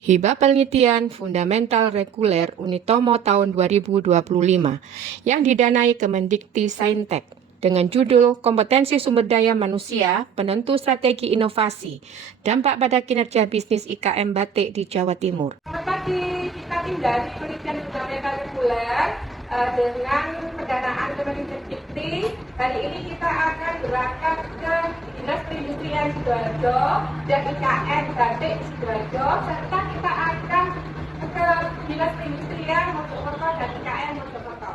Hibah Penelitian Fundamental Reguler Unitomo tahun 2025 yang didanai Kemendikti-Saintek dengan judul Kompetensi Sumber Daya Manusia, Penentu Strategi Inovasi, Dampak pada Kinerja Bisnis IKM Batik di Jawa Timur. Selamat pagi, kita tinggal di penelitian fundamental reguler dengan pendanaan Kemendikti. Hari ini kita akan berangkat ke Dinas Perindustrian Sidoarjo dan IKM Batik Sidoarjo, serta kita akan ke Dinas Perindustrian Mojokerto dan IKM Mojokerto.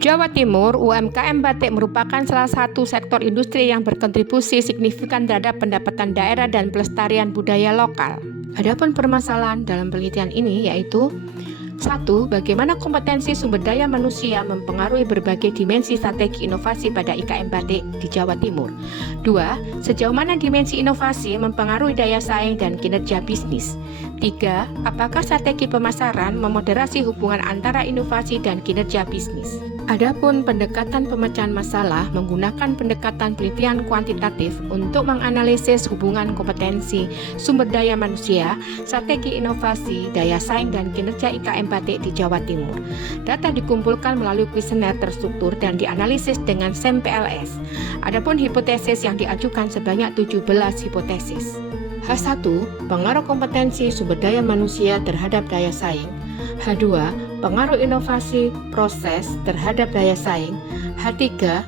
Jawa Timur, UMKM Batik merupakan salah satu sektor industri yang berkontribusi signifikan terhadap pendapatan daerah dan pelestarian budaya lokal. Adapun permasalahan dalam penelitian ini yaitu 1. Bagaimana kompetensi sumber daya manusia mempengaruhi berbagai dimensi strategi inovasi pada IKM Batik di Jawa Timur. 2. Sejauh mana dimensi inovasi mempengaruhi daya saing dan kinerja bisnis. 3. Apakah strategi pemasaran memoderasi hubungan antara inovasi dan kinerja bisnis. Adapun pendekatan pemecahan masalah menggunakan pendekatan penelitian kuantitatif untuk menganalisis hubungan kompetensi sumber daya manusia, strategi inovasi, daya saing dan kinerja IKM Batik di Jawa Timur. Data dikumpulkan melalui kuesioner terstruktur dan dianalisis dengan SEM-PLS. Adapun hipotesis yang diajukan sebanyak 17 hipotesis. H1. Pengaruh kompetensi sumber daya manusia terhadap daya saing. H2. Pengaruh inovasi proses terhadap daya saing. H3.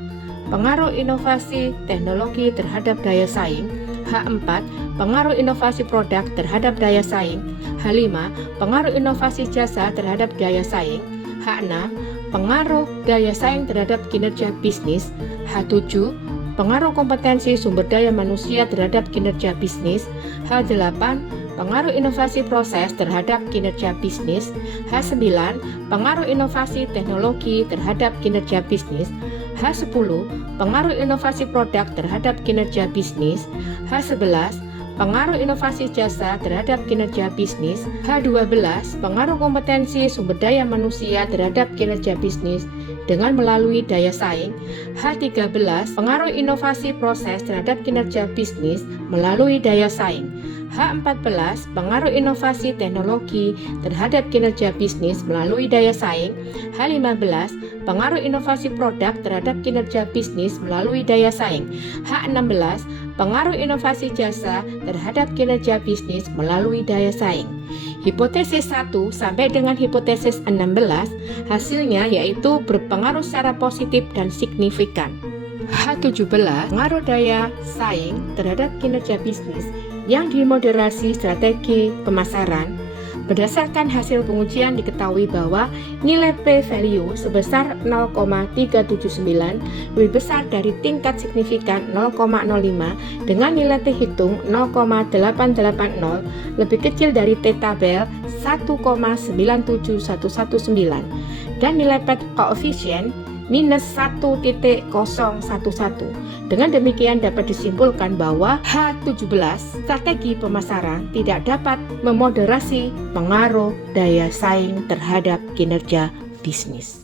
Pengaruh inovasi teknologi terhadap daya saing. H4. Pengaruh inovasi produk terhadap daya saing. H5. Pengaruh inovasi jasa terhadap daya saing. H6. Pengaruh daya saing terhadap kinerja bisnis. H7. Pengaruh kompetensi sumber daya manusia terhadap kinerja bisnis. H8. Pengaruh inovasi proses terhadap kinerja bisnis. H9. Pengaruh inovasi teknologi terhadap kinerja bisnis. H10. Pengaruh inovasi produk terhadap kinerja bisnis. H11. Pengaruh inovasi jasa terhadap kinerja bisnis. H12. Pengaruh kompetensi sumber daya manusia terhadap kinerja bisnis dengan melalui daya saing. H13. Pengaruh inovasi proses terhadap kinerja bisnis melalui daya saing. H14. Pengaruh inovasi teknologi terhadap kinerja bisnis melalui daya saing. H15. Pengaruh inovasi produk terhadap kinerja bisnis melalui daya saing. H16. Pengaruh inovasi jasa terhadap kinerja bisnis melalui daya saing. Hipotesis 1 sampai dengan hipotesis 16 hasilnya yaitu berpengaruh secara positif dan signifikan. H17. Pengaruh daya saing terhadap kinerja bisnis yang dimoderasi strategi pemasaran. Berdasarkan hasil pengujian diketahui bahwa nilai p-value sebesar 0,379 lebih besar dari tingkat signifikan 0,05 dengan nilai t-hitung 0,8880 lebih kecil dari t-tabel 1,97119 dan nilai p-koefisien minus 1,011. Dengan demikian dapat disimpulkan bahwa H17 strategi pemasaran tidak dapat memoderasi pengaruh daya saing terhadap kinerja bisnis.